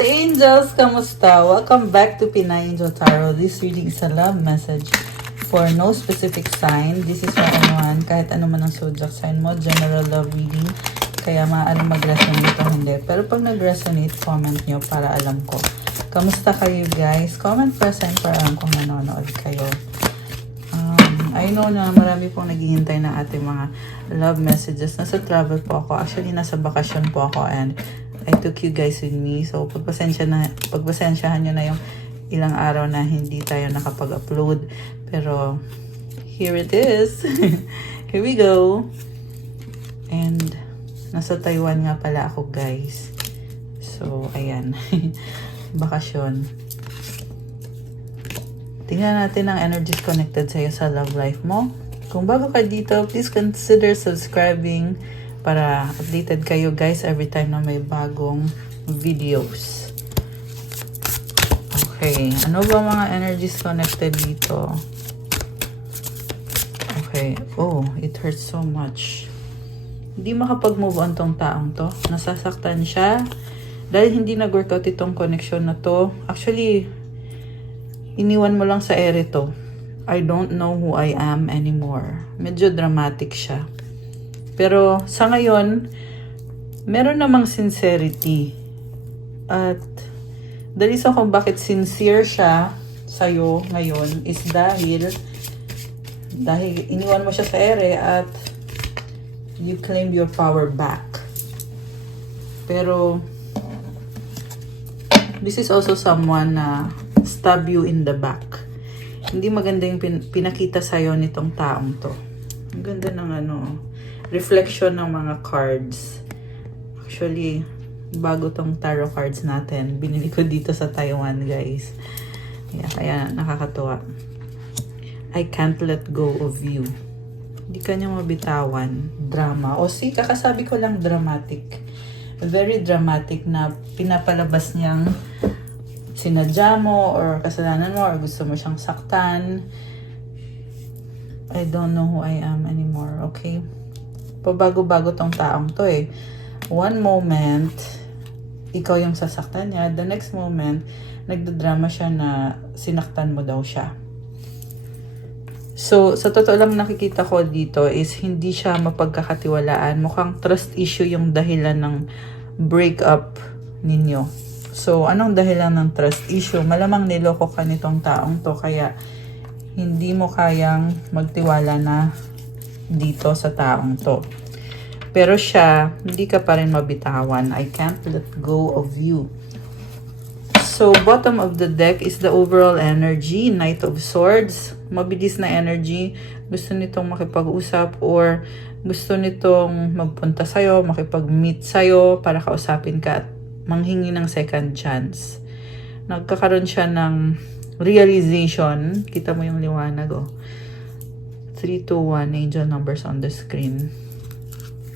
Angels, kamusta? Welcome back to Pinay Angel Tarot. This reading is a love message for no specific sign. This is for anyone, kahit ano man ang zodiac sign mo, general love reading. Kaya maaaring mag-resonate o hindi. Pero pag nag-resonate, comment nyo para alam ko. Kamusta kayo guys? Comment first and para alam kung nanonood kayo. I know na marami pong naghihintay ng ating mga love messages. Nasa travel po ako. Actually, nasa bakasyon po ako and I took you guys with me. So, pagpasensyahan nyo na yung ilang araw na hindi tayo nakapag-upload. Pero, here it is. Here we go. And, nasa Taiwan nga pala ako guys. So, ayan. Bakasyon. Tingnan natin ang energies connected sa'yo sa love life mo. Kung bago ka dito, please consider subscribing para updated kayo guys every time na may bagong videos. Okay. Ano ba mga energies connected dito? Okay. Oh, it hurts so much. Hindi makapag-move on tong taong to. Nasasaktan siya. Dahil hindi nag-workout itong connection na to. Actually, iniwan mo lang sa ere to. I don't know who I am anymore. Medyo dramatic siya. Pero sa ngayon, meron namang sincerity. At the reason kung bakit sincere siya sa'yo ngayon is dahil iniwan mo siya sa ere at you claimed your power back. Pero this is also someone na stab you in the back. Hindi maganda yung pinakita sa'yo nitong taong to. Ang ganda ng reflection ng mga cards. Actually, bago tong tarot cards natin. Binili ko dito sa Taiwan, guys. Kaya nakakatuwa. I can't let go of you. Hindi ka niya mabitawan. Drama. O kakasabi ko lang dramatic. Very dramatic na pinapalabas niyang sinadya mo or kasalanan mo or gusto mo siyang saktan. I don't know who I am anymore, okay? Pabago-bago tong taong to eh. One moment, ikaw yung sasaktan niya. The next moment, nagdadrama siya na sinaktan mo daw siya. So, sa totoo lang nakikita ko dito is hindi siya mapagkakatiwalaan. Mukhang trust issue yung dahilan ng breakup ninyo. So, anong dahilan ng trust issue? Malamang niloko ka nitong taong to kaya hindi mo kayang magtiwala na dito sa taong to. Pero siya, hindi ka pa rin mabitawan. I can't let go of you. So, bottom of the deck is the overall energy. Knight of Swords. Mabilis na energy. Gusto nitong makipag-usap or gusto nitong magpunta sa'yo, makipag-meet sa'yo para kausapin ka at manghingi ng second chance. Nagkakaroon siya ng realization. Kita mo yung liwanag, oh. 3, 2, 1, angel numbers on the screen.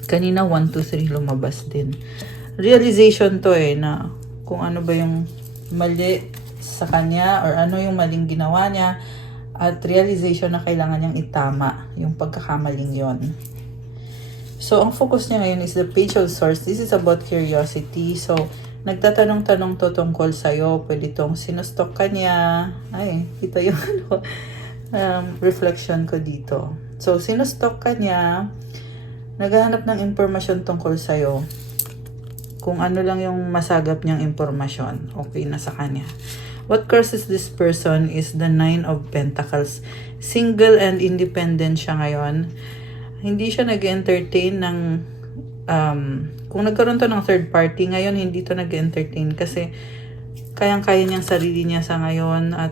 Kanina, 1, 2, 3 lumabas din. Realization to na kung ano ba yung mali sa kanya or ano yung maling ginawa niya at realization na kailangan niyang itama yung pagkakamaling yon. So, ang focus niya ngayon is the Page of Swords. This is about curiosity. So, nagtatanong-tanong to tungkol sa'yo. Pwede tong sinustok ka niya. Ay, kita yung reflection ko dito. So, sinustok ka niya. Naghahanap ng impormasyon tungkol sa'yo. Kung ano lang yung masagap niyang impormasyon. Okay na sa kanya. What curses this person is the 9 of Pentacles. Single and independent siya ngayon. Hindi siya nag-entertain ng kung nagkaroon to ng third party ngayon, hindi to nag-entertain kasi kayang-kaya niyang sarili niya sa ngayon at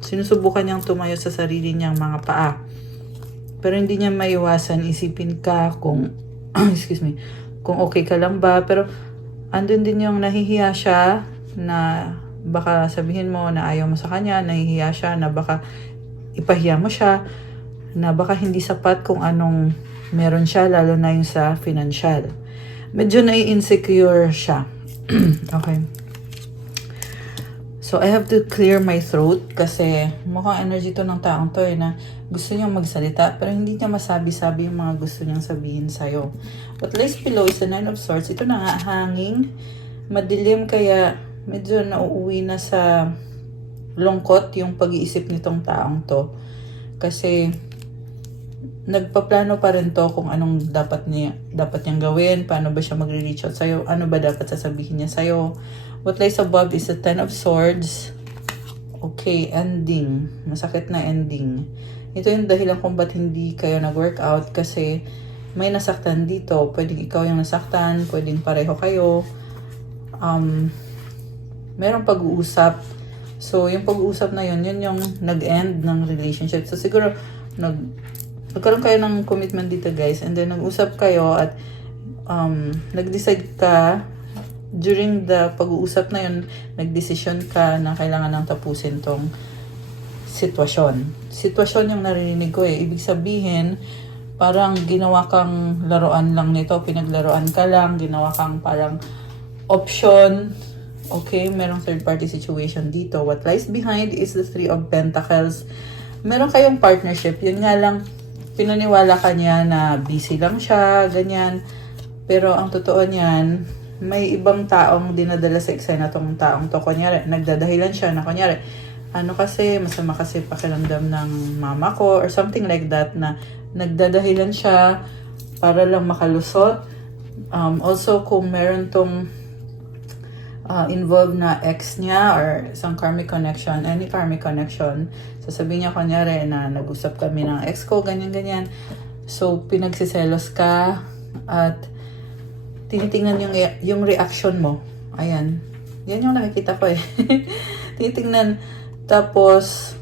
sinusubukan niyang tumayo sa sarili niyang mga paa. Pero hindi niya maiwasan isipin ka kung excuse me, kung okay ka lang ba, pero andun din yung nahihiya siya na baka sabihin mo na ayaw mo sa kanya, nahihiya siya na baka ipahiya mo siya, na baka hindi sapat kung anong meron siya, lalo na yung sa financial. Medyo nai-insecure siya. Okay. So, I have to clear my throat kasi mukhang energy to ng taong to na gusto niyang magsalita pero hindi niya masabi-sabi yung mga gusto niyang sabihin sa'yo. What lies below is the Nine of Swords. Ito na nga, hanging, madilim kaya medyo nauuwi na sa lungkot yung pag-iisip nitong taong to. Kasi nagpaplano pa rin to kung anong dapat niyang gawin, paano ba siya magre-reach out sa'yo, ano ba dapat sasabihin niya sa'yo. What lies above is the Ten of Swords. Okay, ending. Masakit na ending. Ito yung dahilan kung ba't hindi kayo nag-workout, kasi may nasaktan dito. Pwedeng ikaw yung nasaktan, pwedeng pareho kayo. Merong pag-uusap. So, yung pag-uusap na yun yung nag-end ng relationship. So, siguro, nagkaroon kayo ng commitment dito, guys. And then, nag-usap kayo at nag-decide ka, during the pag-uusap na yun, nag-decision ka na kailangan nang tapusin tong sitwasyon. Sitwasyon yung narinig ko eh. Ibig sabihin, parang ginawa kang laruan lang nito. Pinaglaruan ka lang. Ginawa kang parang option. Okay, merong third party situation dito. What lies behind is the Three of Pentacles. Meron kayong partnership. Yun nga lang, pinaniwala ka niya na busy lang siya, ganyan. Pero ang totoo niyan, may ibang taong dinadala sa eksena tong taong to. Kunyari, nagdadahilan siya na kunyari, ano kasi, masama kasi pakiramdam ng mama ko or something like that, na nagdadahilan siya para lang makalusot. Also, kung meron tong involved na ex niya or isang karmic connection, any karmic connection, sasabihin niya kunyari na nag-usap kami ng ex ko, ganyan-ganyan. So, pinagsiselos ka at tinitingnan yung reaction mo. Ayan. Yan yung nakikita ko eh. Tinitingnan. Tapos,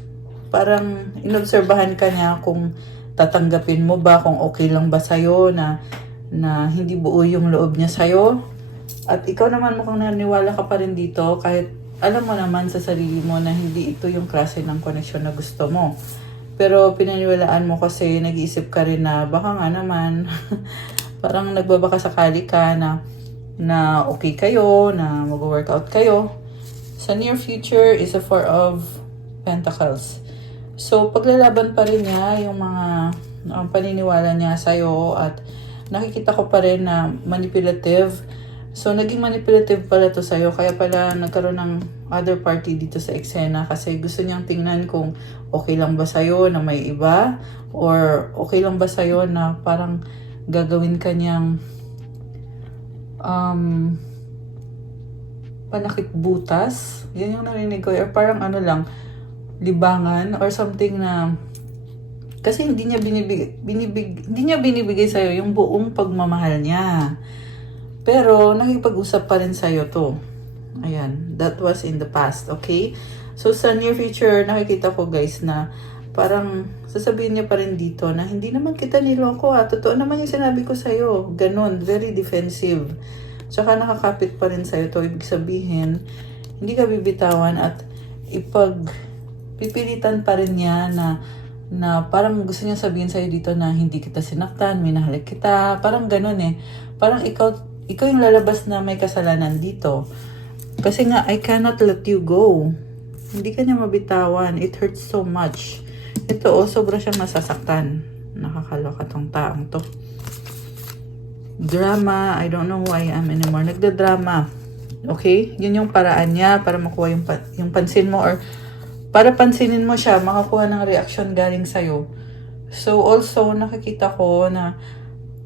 parang inobserbahan ka niya kung tatanggapin mo ba, kung okay lang ba sa'yo, na hindi buo yung loob niya sa'yo. At ikaw naman mukhang naniwala ka pa rin dito kahit alam mo naman sa sarili mo na hindi ito yung klase ng connection na gusto mo. Pero pinaniwalaan mo kasi nag-iisip ka rin na baka nga naman parang nagbabaka sakali ka na okay kayo, na mag-workout kayo. Sa near future is a Four of Pentacles. So paglalaban pa rin niya yung mga paniniwala niya sa'yo at nakikita ko pa rin na manipulative. So, naging manipulative pala to sa'yo. Kaya pala nagkaroon ng other party dito sa eksena. Kasi gusto niyang tingnan kung okay lang ba sa'yo na may iba. Or okay lang ba sa'yo na parang gagawin ka niyang panakitbutas. Yan yung narinig ko. Or parang ano lang, libangan or something na kasi hindi niya binibigay sa'yo yung buong pagmamahal niya. Pero, nakipag-usap pa rin sa'yo to. Ayan. That was in the past. Okay? So, sa near future, nakikita ko guys na parang sasabihin niya pa rin dito na hindi naman kita niloko ha. Totoo naman yung sinabi ko sa'yo. Ganon. Very defensive. Tsaka nakakapit pa rin sa'yo to. Ibig sabihin, hindi ka bibitawan at pipilitan pa rin niya na parang gusto niya sabihin sa'yo dito na hindi kita sinaktan, minahal kita. Parang ganon eh. Parang ikaw yung lalabas na may kasalanan dito. Kasi nga, I cannot let you go. Hindi ka niya mabitawan. It hurts so much. Ito, sobra siyang nasasaktan. Nakakaloka tong taong to. Drama. I don't know who I am anymore. Nagda-drama. Okay? Yun yung paraan niya para makuha yung pansin mo or para pansinin mo siya, makakuha ng reaction galing sa'yo. So, also, nakikita ko na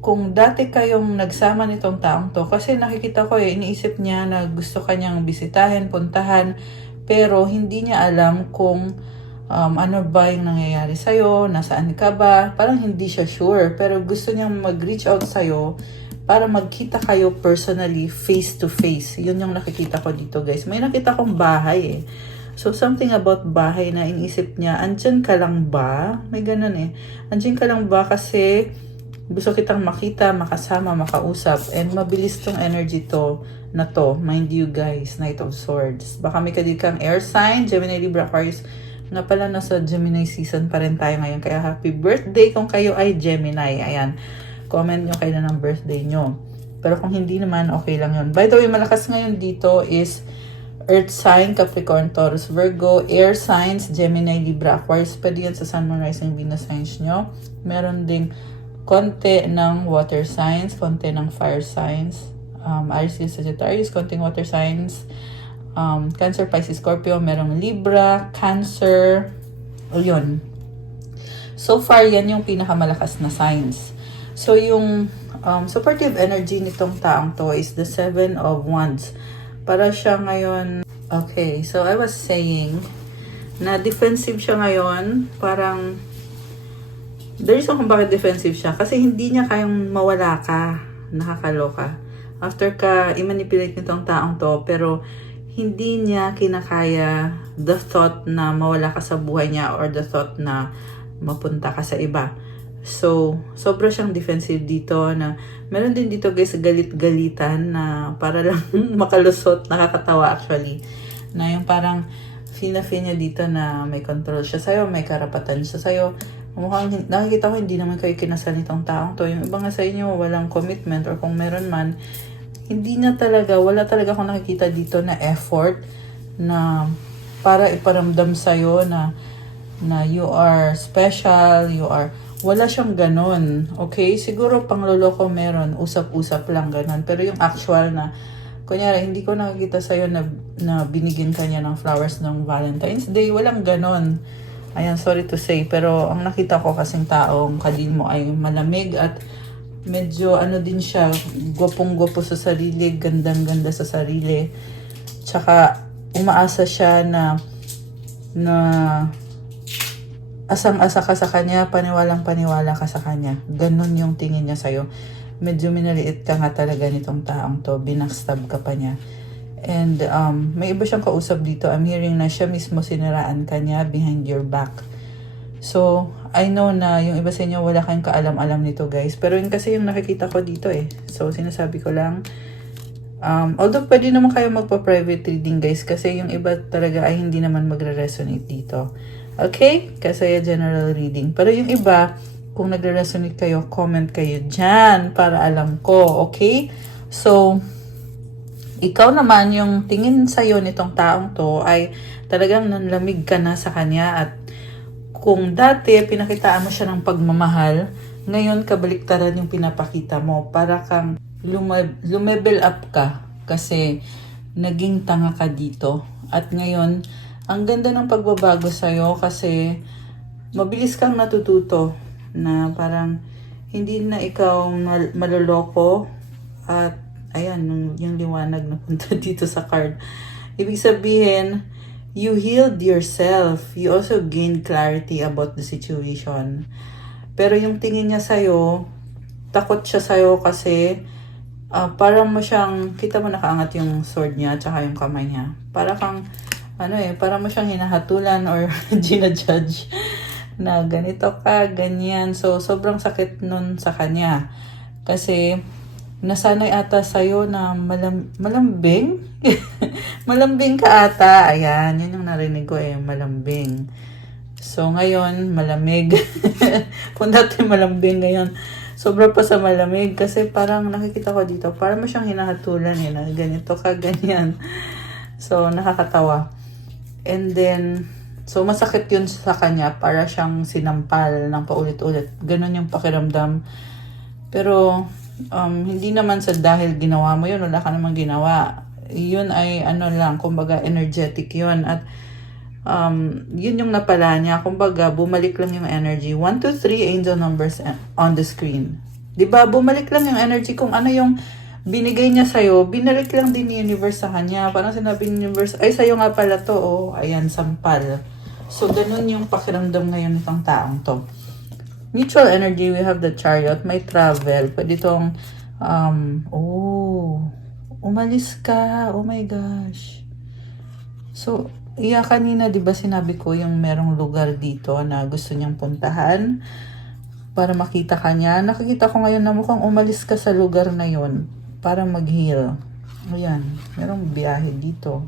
kung dati kayong nagsama nitong taong to, kasi nakikita ko iniisip niya na gusto kanyang bisitahin, puntahan, pero hindi niya alam kung ano ba yung nangyayari sa'yo, nasaan ka ba, parang hindi siya sure, pero gusto niyang mag-reach out sa'yo para magkita kayo personally, face to face. Yun yung nakikita ko dito guys. May nakita kong bahay eh. So, something about bahay na iniisip niya, andyan ka lang ba? May ganun eh. Andyan ka lang ba kasi gusto kitang makita, makasama, makausap. And mabilis tong energy na to. Mind you guys, Knight of Swords. Baka may kadikang air sign, Gemini, Libra, Aquarius. Nga pala, nasa Gemini season pa rin tayo ngayon. Kaya happy birthday kung kayo ay Gemini. Ayan. Comment nyo kailan ang birthday nyo. Pero kung hindi naman, okay lang yun. By the way, malakas ngayon dito is Earth sign, Capricorn, Taurus, Virgo, air signs, Gemini, Libra, Aquarius. Pwede yan sa Sun, Moon, Rising, Venus signs nyo. Meron ding konti ng water signs, konti ng fire signs, Aries, Sagittarius, konting water signs, Cancer, Pisces, Scorpio, merong Libra, Cancer, o yun. So far, yan yung pinakamalakas na signs. So, yung supportive energy nitong taong to is the 7 of Wands. Para siya ngayon, okay, so I was saying, na defensive siya ngayon, parang, there is kung bakit defensive siya. Kasi hindi niya kayang mawala ka, nakakaloka. After ka i-manipulate nitong taong to, pero hindi niya kinakaya the thought na mawala ka sa buhay niya or the thought na mapunta ka sa iba. So, sobra siyang defensive dito na meron din dito guys galit-galitan na para lang makalusot, nakakatawa actually. Na yung parang feel niya dito na may control siya sa'yo, may karapatan siya sa'yo. Mukhang nakikita ko hindi naman kayo kinasal nitong taong to. Yung iba nga sa inyo walang commitment or kung meron man, hindi na talaga, wala talaga akong nakikita dito na effort na para iparamdam sa'yo na you are special, wala siyang ganon. Okay? Siguro pangloloko meron, usap-usap lang ganon. Pero yung actual na, kunyari, hindi ko nakikita sa'yo na binigyan ka niya ng flowers ng Valentine's Day, walang ganon. Ayan, sorry to say, pero ang nakita ko kasing taong kadil mo ay malamig at medyo ano din siya, gwapong-gwapo sa sarili, gandang-ganda sa sarili. Tsaka umaasa siya na asang-asa ka sa kanya, paniwalang-paniwala ka sa kanya. Ganon yung tingin niya sa'yo. Medyo minaliit ka nga talaga nitong taong to, binakstab ka pa niya. And may iba siyang kausap dito. I'm hearing na siya mismo siniraan ka niya behind your back. So, I know na yung iba sa inyo wala kayong kaalam-alam nito guys. Pero yun kasi yung nakikita ko dito eh. So, sinasabi ko lang. Although pwede naman kayo magpa-private reading guys. Kasi yung iba talaga ay hindi naman magre-resonate dito. Okay? Kasi general reading. Pero yung iba, kung nagre-resonate kayo, comment kayo dyan para alam ko. Okay? So, ikaw naman yung tingin sa'yo nitong taong to ay talagang nanlamig ka na sa kanya at kung dati pinakitaan mo siya ng pagmamahal, ngayon kabaliktaran yung pinapakita mo. Para kang lumevel up ka kasi naging tanga ka dito. At ngayon, ang ganda ng pagbabago sa'yo kasi mabilis kang natututo na parang hindi na ikaw maloloko at ayan, yung liwanag na punta dito sa card. Ibig sabihin, you healed yourself. You also gained clarity about the situation. Pero yung tingin niya sa'yo, takot siya sa'yo kasi parang mo siyang, kita mo nakaangat yung sword niya tsaka yung kamay niya. Para kang, parang mo siyang hinahatulan or ginajudge na ganito ka, ganyan. So, sobrang sakit nun sa kanya. Kasi, nasanay ata sa'yo na malambing. Malambing ka ata. Ayan, yun yung narinig ko eh, malambing. So, ngayon, malamig. Kung dati malambing, ngayon, sobra pa sa malamig. Kasi parang nakikita ko dito, parang mo siyang hinahatulan eh, na ganito ka, ganyan. So, nakakatawa. And then, so masakit yun sa kanya, para siyang sinampal ng paulit-ulit. Ganon yung pakiramdam. Pero, hindi naman sa dahil ginawa mo yun, wala ka namang ginawa. Yun ay lang, kumbaga energetic yun. At yun yung napala niya. Kumbaga, bumalik lang yung energy. 1, 2, 3 angel numbers on the screen. Diba? Bumalik lang yung energy. Kung ano yung binigay niya sa'yo, binalik lang din ni universe sa kanya. Parang sinabi ni universe, ay sa'yo nga pala to, oh. Ayan, sampal. So, ganun yung pakiramdam ngayon nitong taong to. Mutual energy, we have the chariot, may travel. Pwede itong, umalis ka. Oh my gosh. So, kanina, di ba sinabi ko yung merong lugar dito na gusto niyang puntahan para makita ka niya. Nakikita ko ngayon na mukhang umalis ka sa lugar na yon para mag-heal. Ayan, merong biyahe dito.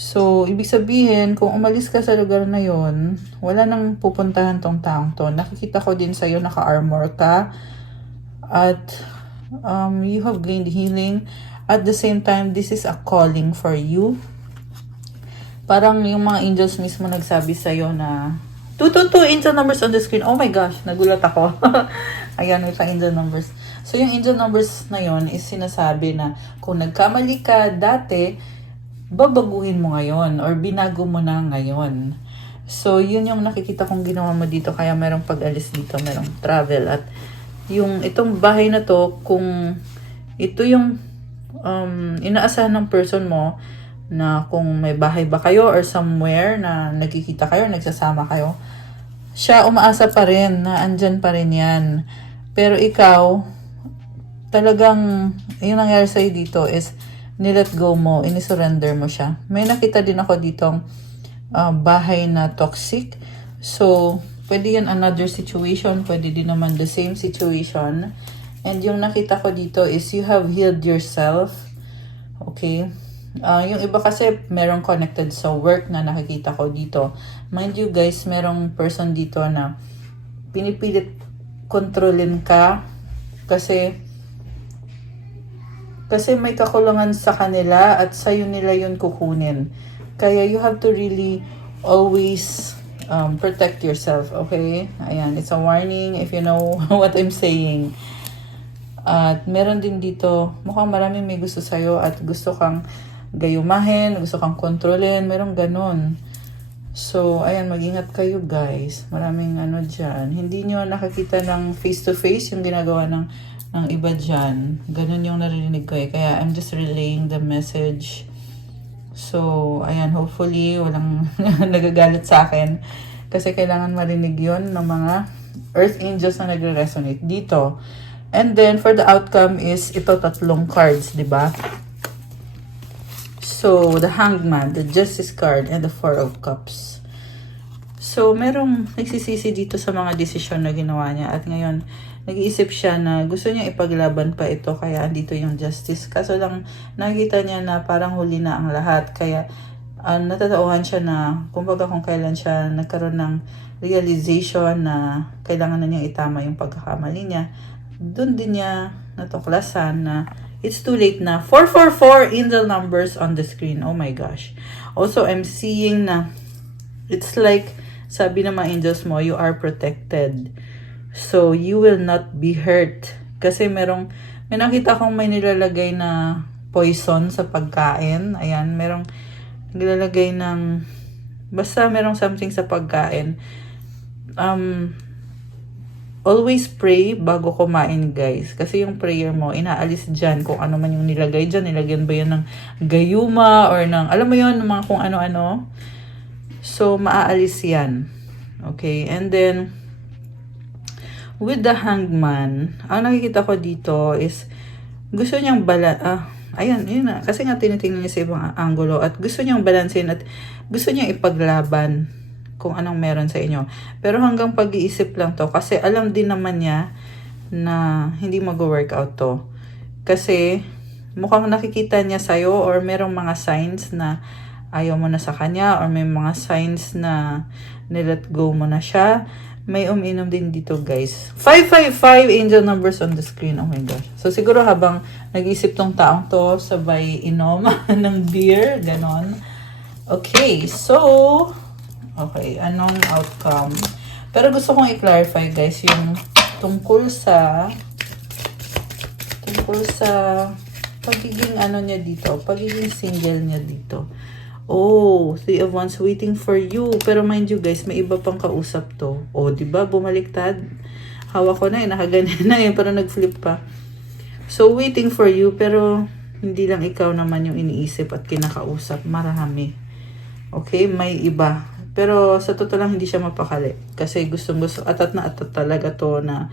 So, ibig sabihin, kung umalis ka sa lugar na yon, wala nang pupuntahan tong taong to. Nakikita ko din sa'yo, naka-armor ka. At you have gained healing. At the same time, this is a calling for you. Parang yung mga angels mismo nagsabi sa'yo na 222 angel numbers on the screen. Oh my gosh, nagulat ako. Ayan, may angel numbers. So, yung angel numbers na yon is sinasabi na kung nagkamali ka dati, babaguhin mo ngayon or binago mo na ngayon. So, yun yung nakikita kong ginawa mo dito. Kaya merong pag-alis dito, merong travel. At yung itong bahay na to, kung ito yung inaasahan ng person mo, na kung may bahay ba kayo or somewhere na nagkikita kayo, nagsasama kayo, siya umaasa pa rin na andyan pa rin yan. Pero ikaw, talagang yung nangyari sa'yo dito is nilet go mo, inisurrender mo siya. May nakita din ako ditong bahay na toxic. So, pwede yan another situation, pwede din naman the same situation. And yung nakita ko dito is you have healed yourself. Okay? Yung iba kasi merong connected sa work na nakikita ko dito. Mind you guys, merong person dito na pinipilit kontrolin ka kasi may kakulangan sa kanila at sa'yo nila yun kukunin. Kaya you have to really always protect yourself, okay? Ayan, it's a warning if you know what I'm saying. At meron din dito, mukhang maraming may gusto sa'yo at gusto kang gayumahin, gusto kang kontrolin, merong ganun. So, ayan, mag-ingat kayo guys. Maraming dyan. Hindi nyo nakakita ng face-to-face yung ginagawa ng iba dyan. Ganun yung narinig ko eh. Kaya I'm just relaying the message. So, ayan, hopefully walang nagagalit sa akin. Kasi kailangan marinig yon ng mga earth angels na nagre-resonate dito. And then, for the outcome is ito 3 cards, di ba? So, the Hangman, the Justice card, and the Four of Cups. So, merong nagsisisi dito sa mga desisyon na ginawa niya. At ngayon, nag-iisip siya na gusto niya ipaglaban pa ito. Kaya andito yung Justice. Kaso lang, nakita niya na parang huli na ang lahat. Kaya, natatauhan siya na, kumbaga kung kailan siya nagkaroon ng realization na kailangan na niya itama yung pagkakamali niya. Doon din niya natuklasan na it's too late na. 444 angel numbers on the screen. Oh my gosh. Also, I'm seeing na it's like, sabi ng mga angels mo, you are protected. So, you will not be hurt. Kasi may nakita kong may nilalagay na poison sa pagkain. Ayan, merong nilalagay ng, basta merong something sa pagkain. Always pray bago kumain guys. Kasi yung prayer mo, inaalis dyan kung ano man yung nilagay dyan. Nilagyan ba yan ng gayuma or ng, alam mo yun, mga kung ano-ano. So, maaalis yan. Okay, and then, with the Hangman, ang nakikita ko dito is, gusto niyang ayan, yun na. Kasi nga tinitingnan niya sa ibang angulo at gusto niyang balansin at gusto niyang ipaglaban kung anong meron sa inyo. Pero hanggang pag-iisip lang to. Kasi alam din naman niya na hindi mag-workout to. Kasi mukhang nakikita niya sa'yo or merong mga signs na ayaw mo na sa kanya or may mga signs na nilet go mo na siya. May uminom din dito guys. 555 angel numbers on the screen. Oh my gosh. So siguro habang nag-iisip tong taong to, sabay inom ng beer. Ganon. Okay. So, okay, anong outcome? Pero gusto kong i-clarify guys yung tungkol sa pagiging niya dito, pagiging single niya dito. Oh, 3 of Wands waiting for you. Pero mind you guys, may iba pang kausap to. Oh, di ba bumaliktad? Hawak ko na nakaganyan na pero nag-flip pa. So, waiting for you, pero hindi lang ikaw naman yung iniisip at kinakausap. Marami. Okay, may iba. Pero sa totoo lang hindi siya mapakali. Kasi gustong-gusto, atat na atat talaga to na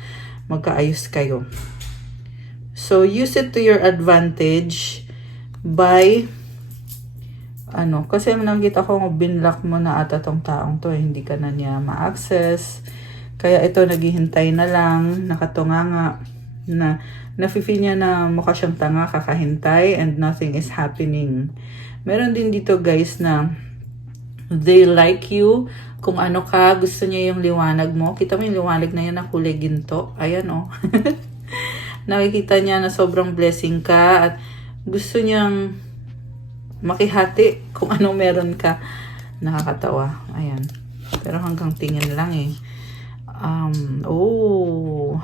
magkaayos kayo. So, use it to your advantage by, kasi nakita ko binlock mo na ata tong taong to, hindi ka na niya ma-access. Kaya ito, naghihintay na lang, nakatunganga, na nafe-feel niya na mukha siyang tanga, kakahintay, and nothing is happening. Meron din dito guys na they like you. Kung ano ka, gusto niya yung liwanag mo. Kita mo yung liwanag na yan na kulay ginto. Ayan oh. Nakikita niya na sobrang blessing ka at gusto niyang makihati kung ano meron ka. Nakakatawa. Ayan. Pero hanggang tingin lang eh.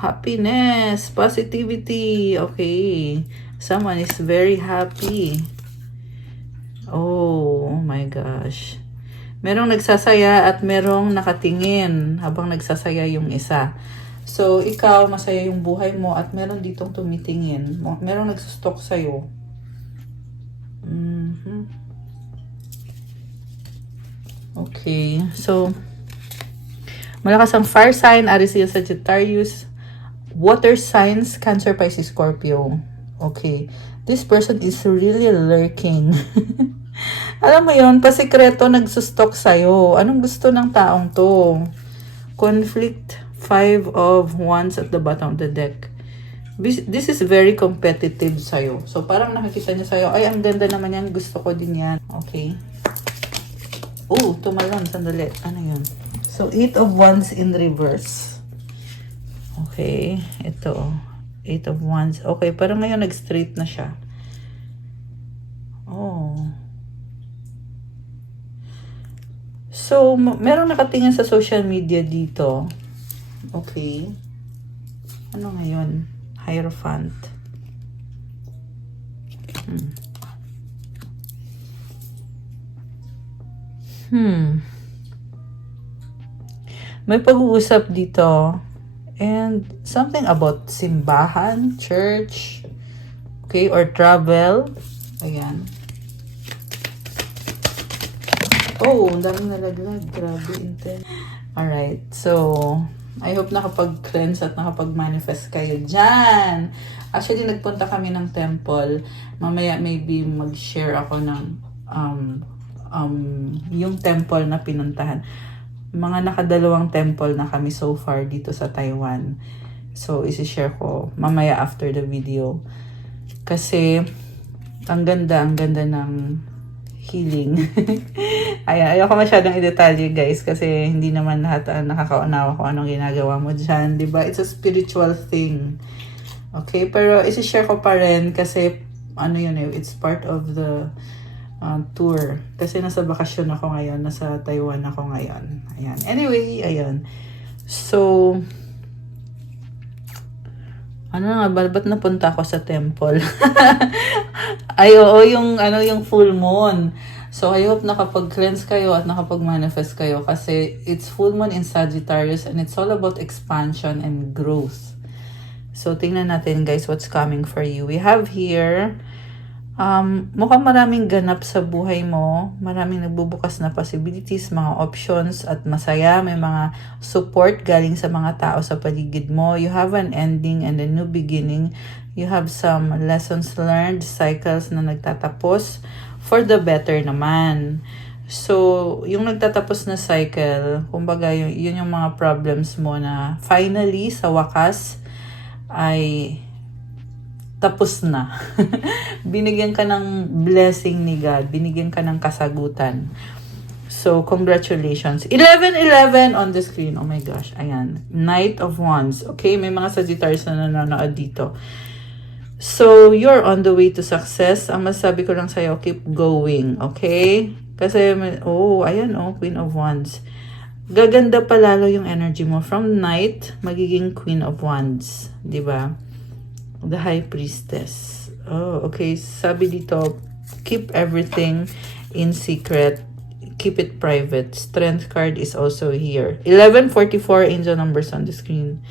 Happiness, positivity. Okay. Someone is very happy. Oh my gosh. Merong nagsasaya at merong nakatingin habang nagsasaya yung isa. So, ikaw, masaya yung buhay mo at meron ditong tumitingin. Merong nagsustok sa'yo. Okay. So, malakas ang fire sign, Aries, Leo, Sagittarius. Water signs, Cancer, Pisces, Scorpio. Okay. This person is really lurking. Alam mo yun, pasikreto nagsustok sa'yo. Anong gusto ng taong to? Conflict, 5 of Wands at the bottom of the deck. This is very competitive sa'yo. So, parang nakikita niya sa'yo, ay, ang ganda naman yan, gusto ko din yan. Okay. Oh, tumalon, sandali. Ano yun? So, 8 of Wands in reverse. Okay, ito. 8 of Wands. Okay, parang ngayon nag-straight na siya. Oh. So, merong nakatingin sa social media dito. Okay. Ano ngayon? Hierophant. May pag-uusap dito. And something about simbahan, church, okay, or travel. Ayan. Oh, ang daming nalaglag. Grabe, intense. Alright, so, I hope nakapag-cleanse at nakapag-manifest kayo dyan. Actually, nagpunta kami ng temple. Mamaya, maybe mag-share ako ng yung temple na pinuntahan. Mga nakadalawang temple na kami so far dito sa Taiwan. So, isi-share ko mamaya after the video. Kasi, ang ganda ng healing. Ayan, ayoko masyadong i-detalye guys kasi hindi naman lahat nakakaunawa kung anong ginagawa mo dyan. Diba? It's a spiritual thing. Okay? Pero isi-share ko pa rin kasi ano yun eh, it's part of the tour. Kasi nasa bakasyon ako ngayon. Nasa Taiwan ako ngayon. Ayan. Anyway, ayan. So, ano nga ba? Ba't napunta ako sa temple? Ay, oo, yung full moon. So, I hope nakapag-cleanse kayo at nakapag-manifest kayo kasi it's full moon in Sagittarius and it's all about expansion and growth. So, tingnan natin guys what's coming for you. We have here, mukhang maraming ganap sa buhay mo. Maraming nagbubukas na possibilities, mga options at masaya. May mga support galing sa mga tao sa paligid mo. You have an ending and a new beginning. You have some lessons learned, cycles na nagtatapos for the better naman. So, yung nagtatapos na cycle, kumbaga yun yung mga problems mo na finally, sa wakas, ay tapos na. Binigyan ka ng blessing ni God. Binigyan ka ng kasagutan. So, congratulations. 11-11 on the screen. Oh my gosh. Ayan. Knight of Wands. Okay, may mga Sagittarius na nanonood dito. So, you're on the way to success. Ang masasabi ko lang sa'yo, keep going. Okay? Kasi, ayan Queen of Wands. Gaganda pa lalo yung energy mo. From Knight, magiging Queen of Wands. Diba? The High Priestess. Oh, okay. Sabi dito, keep everything in secret. Keep it private. Strength card is also here. 1144 angel numbers on the screen.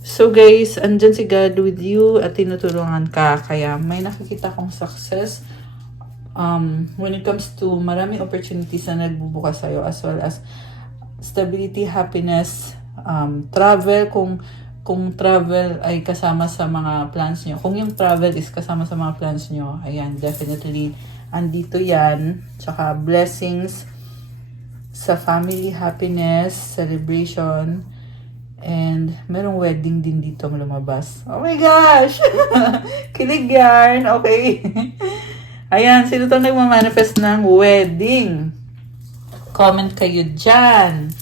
So guys, andyan si God with you at tinutulungan ka. Kaya may nakikita kong success when it comes to maraming opportunities na nagbubukas sa'yo as well as stability, happiness, travel kung travel ay kasama sa mga plans nyo. Kung yung travel is kasama sa mga plans nyo, ayan, definitely, andito yan. Tsaka blessings sa family, happiness, celebration, and merong wedding din dito lumabas. Oh my gosh! Kilig yan! Okay. Ayan, sino itong nagmamanifest ng wedding? Comment kayo dyan.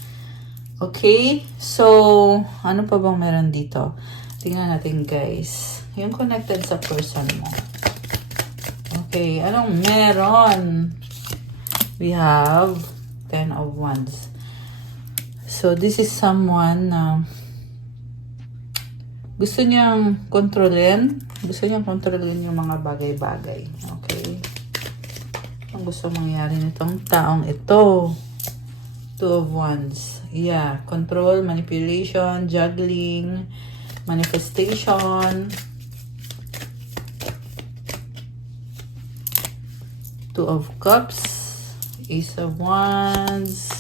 Okay, so, ano pa bang meron dito? Tingnan natin guys. Yung connected sa person mo. Okay, anong meron? We have 10 of Wands. So, this is someone na gusto niyang kontrolin. Gusto niyang kontrolin yung mga bagay-bagay. Okay. Ang gusto mangyari nitong taong ito. Two of Wands. Yeah. Control, manipulation, juggling, manifestation. Two of Cups. Ace of Wands.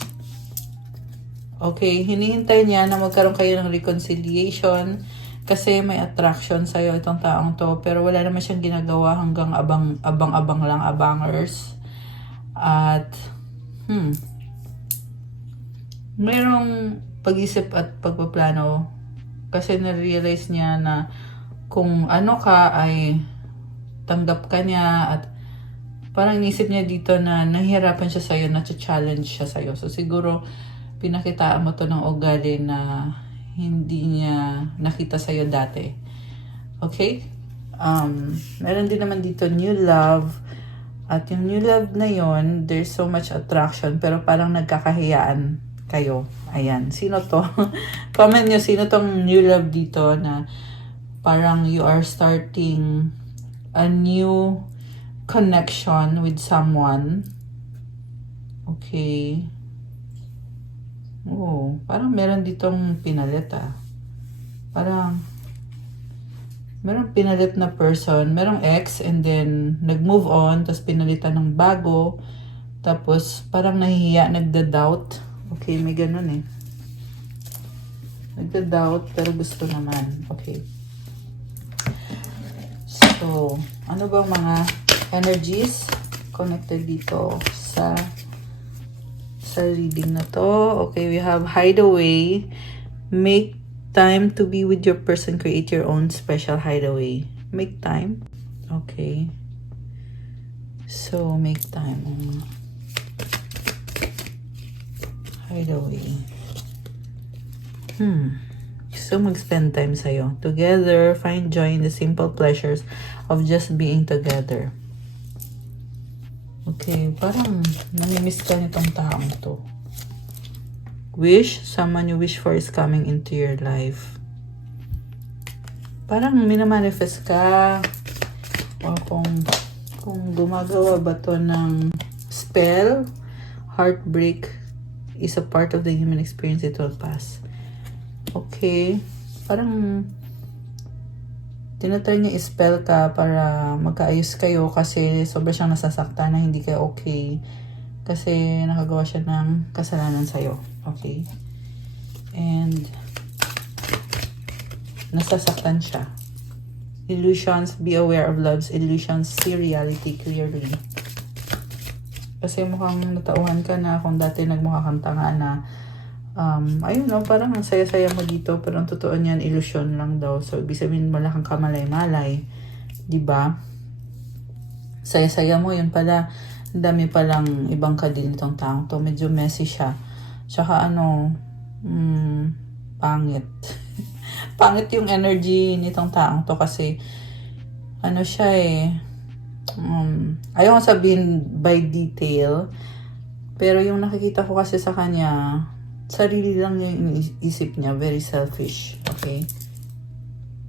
Okay, hinihintay niya na magkaroon kayo ng reconciliation kasi may attraction sa'yo itong taong to. Pero wala naman siyang ginagawa hanggang abang-abang lang, abangers. At, mayroong pag-isip at pagpaplano kasi na-realize niya na kung ano ka ay tanggap ka niya at parang inisip niya dito na nahihirapan siya sa'yo, na-challenge siya sa'yo. So, siguro, pinakitaan mo to ng ugali na hindi niya nakita sa'yo dati. Okay? Meron din naman dito new love. At yung new love na yon, there's so much attraction pero parang nagkakahiyaan kayo. Ayan. Sino to? Comment nyo, sino tong new love dito na parang you are starting a new connection with someone. Okay. Oh, parang meron ditong pinalit Parang merong pinalit na person, merong ex and then nag-move on, tapos pinalitan ng bago, tapos parang nahihiya, nagda-doubt. Okay, may ganun Nagda-doubt pero gusto naman. Okay. So, ano bang mga energies connected dito sa reading na to? Okay, we have hideaway. Make time to be with your person. Create your own special hideaway. Make time. Okay. So, make time. Hideaway. So, mag-spend time sa'yo. Together, find joy in the simple pleasures of just being together. Okay, parang namimiss ka nitong taong to. Wish, someone you wish for is coming into your life. Parang minamanifest ka. O kung gumagawa ba to ng spell, heartbreak is a part of the human experience, it will pass. Okay, parang tinatry niya i-spell ka para magkaayos kayo kasi sobra siyang nasasaktan na hindi kayo okay. Kasi nakagawa siya ng kasalanan sa'yo. Okay? And nasasaktan siya. Illusions, be aware of love's illusions, see reality clearly. Kasi mukhang natauhan ka na kung dati nagmukha kang tanga na ayun parang ang saya-saya mo dito pero ang totoo niyan illusion lang daw. So ibig sabihin wala kang kamalay-malay, 'di ba? Saya-saya mo yun pala, ang dami palang ibang kadil nitong taong to. Medyo messy siya. Tsaka pangit. Pangit yung energy nitong taong to kasi siya ayaw ko sabihin by detail pero yung nakikita ko kasi sa kanya sarili lang yung isip niya, very selfish. Okay?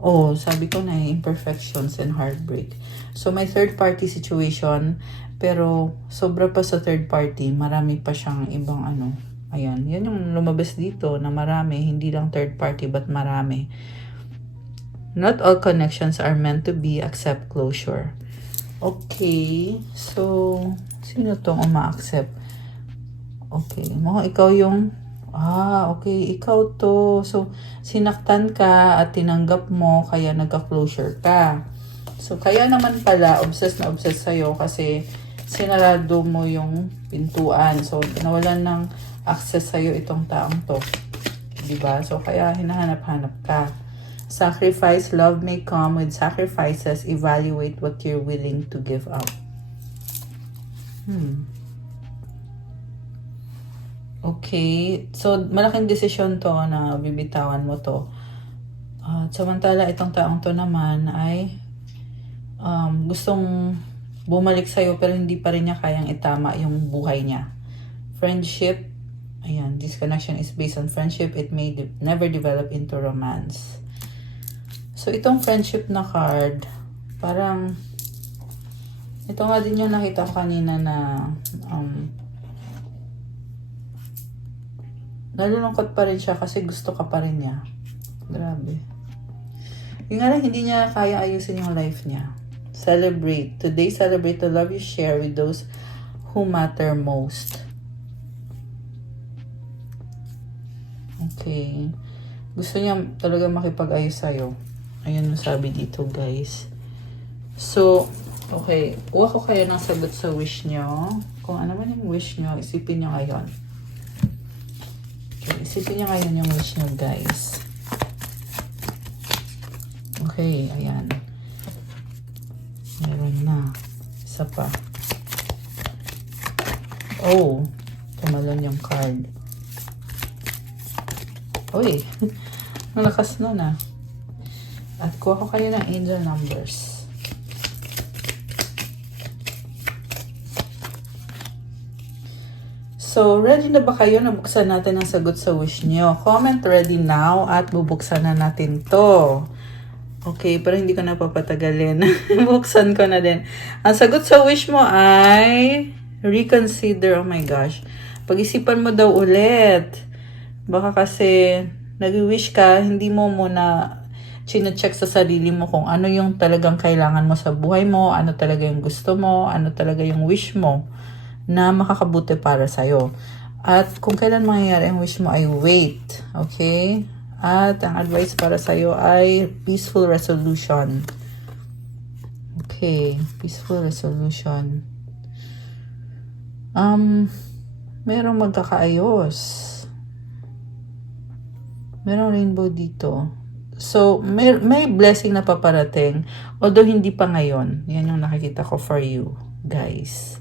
Oh, sabi ko na imperfections and heartbreak. So, may third party situation, pero sobra pa sa third party, marami pa siyang ibang Ayan, yan yung lumabas dito na marami, hindi lang third party but marami. Not all connections are meant to be, accept closure. Okay, so, sino tong uma-accept? Okay, mukhang ikaw yung okay, ikaw to. So, sinaktan ka at tinanggap mo, kaya nagka-closure ka. So, kaya naman pala, obsessed na obsessed sa'yo kasi sinarado mo yung pintuan. So, nawalan ng access sa'yo itong taong to. Diba? So, kaya hinahanap-hanap ka. Sacrifice, love may come with sacrifices. Evaluate what you're willing to give up. Okay. So, malaking desisyon to na bibitawan mo to. Samantala, itong taong to naman ay gustong bumalik sa'yo pero hindi pa rin niya kayang itama yung buhay niya. Friendship. Ayan. This connection is based on friendship. It may never develop into romance. So, itong friendship na card, parang Ito nga din yung nakita ko kanina na nalulungkot pa rin siya kasi gusto ka pa rin niya. Grabe. Yung nga lang, hindi niya kaya ayusin yung life niya. Celebrate. Today, celebrate the love you share with those who matter most. Okay. Gusto niya talaga makipag-ayos sa'yo. Ayun yung sabi dito, guys. So, okay. Uwa ko kayo ng sagot sa wish niyo. Kung ano man yung wish niyo, isipin niyo ngayon. Okay, isipin niyo ngayon yung wish niyo, guys. Okay, ayan. Meron na. Isa pa. Oh, tumalon yung card. Uy, malakas nun ah. At kuha ko kayo ng angel numbers. So, ready na ba kayo? Nabuksan natin ang sagot sa wish nyo. Comment ready now at bubuksan na natin to. Okay, pero hindi ko na papatagalin. Buksan ko na din. Ang sagot sa wish mo ay reconsider. Oh my gosh. Pag-isipan mo daw ulit. Baka kasi nag-wish ka, hindi mo muna chine-check sa sarili mo kung ano yung talagang kailangan mo sa buhay mo, ano talaga yung gusto mo, ano talaga yung wish mo na makakabuti para sa'yo. At kung kailan mangyayari ang wish mo ay wait. Okay? At ang advice para sa'yo ay peaceful resolution. Okay, peaceful resolution. Merong magkakaayos. Merong rainbow dito. So, may blessing na paparating. Although hindi pa ngayon. Yan yung nakikita ko for you, guys.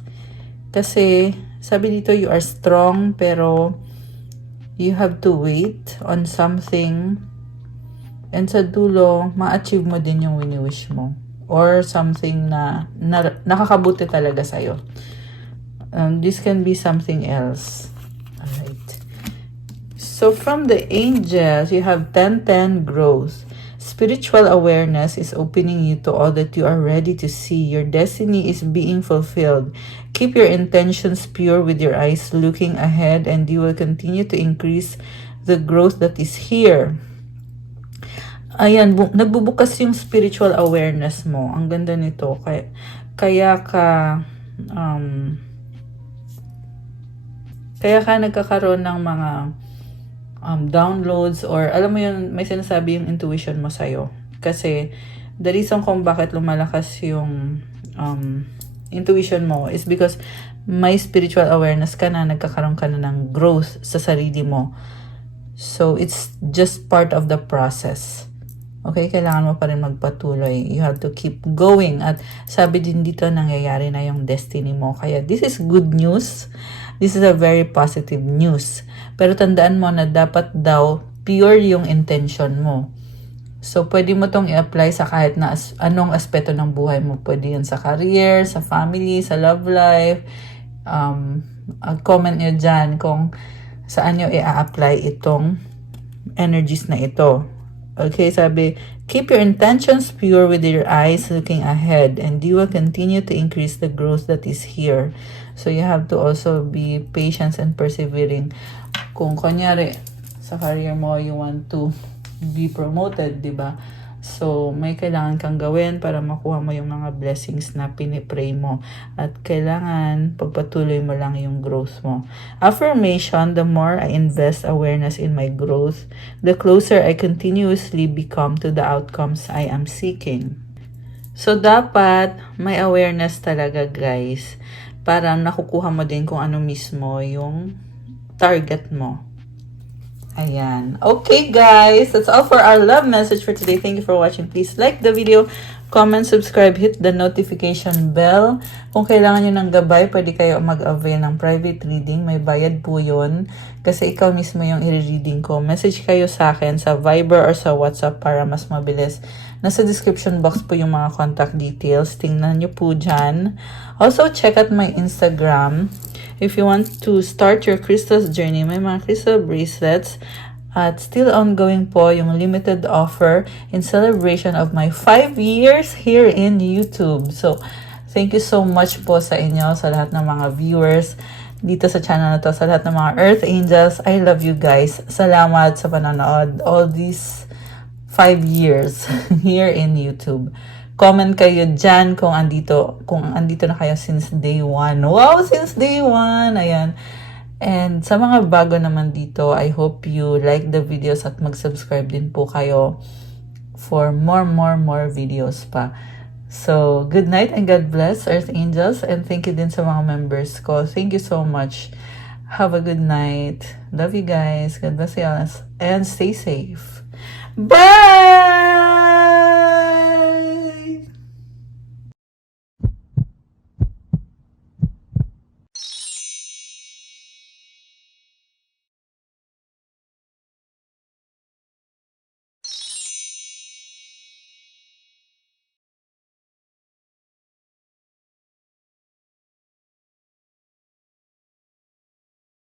Kasi, sabi dito, you are strong, pero you have to wait on something. And sa dulo, ma-achieve mo din yung wini-wish mo. Or something na nakakabuti talaga sa'yo. This can be something else. Alright. So from the angels, you have 10-10 growth. Spiritual awareness is opening you to all that you are ready to see. Your destiny is being fulfilled. Keep your intentions pure with your eyes looking ahead, and you will continue to increase the growth that is here. Ayan, nagbubukas yung spiritual awareness mo. Ang ganda nito. Kaya ka nagkakaroon ng mga downloads, or alam mo yun, may sinasabi yung intuition mo sa'yo. Kasi the reason kung bakit lumalakas yung intuition mo is because may spiritual awareness ka na, nagkakaroon ka na ng growth sa sarili mo. So it's just part of the process. Okay, kailangan mo pa rin magpatuloy. You have to keep going. At sabi din dito, nangyayari na yung destiny mo. Kaya this is good news. This is a very positive news. Pero tandaan mo na dapat daw pure yung intention mo. So, pwede mo tong i-apply sa kahit na anong aspeto ng buhay mo. Pwede yun sa career, sa family, sa love life. Comment nyo dyan kung saan nyo i-apply itong energies na ito. Okay, sabi, keep your intentions pure with your eyes looking ahead, and you will continue to increase the growth that is here. So, you have to also be patient and persevering. Kung kunyari, sa career mo, you want to be promoted, di ba? So, may kailangan kang gawin para makuha mo yung mga blessings na pinipray mo. At kailangan pagpatuloy mo lang yung growth mo. Affirmation, the more I invest awareness in my growth, the closer I continuously become to the outcomes I am seeking. So, dapat may awareness talaga, guys. Para nakukuha mo din kung ano mismo yung target mo. Ayan. Okay, guys. That's all for our love message for today. Thank you for watching. Please like the video, comment, subscribe, hit the notification bell. Kung kailangan nyo ng gabay, pwede kayo mag-avail ng private reading. May bayad po yun. Kasi ikaw mismo yung i-reading ko. Message kayo sa akin sa Viber or sa WhatsApp para mas mabilis. Nasa description box po yung mga contact details. Tingnan nyo po dyan. Also, check out my Instagram. If you want to start your crystals journey, may mga crystal bracelets. At still ongoing po yung limited offer in celebration of my 5 years here in YouTube. So, Thank you so much po sa inyo, sa lahat ng mga viewers dito sa channel na to, sa lahat ng mga Earth Angels. I love you guys. Salamat sa panonood all these 5 years here in YouTube. Comment kayo dyan kung andito na kayo since day 1. Wow, since day 1. Ayan. And sa mga bago naman dito, I hope you like the videos at mag-subscribe din po kayo for more videos pa. So, good night and God bless, Earth Angels. And thank you din sa mga members ko. Thank you so much. Have a good night. Love you guys. God bless you all. And stay safe. Bye!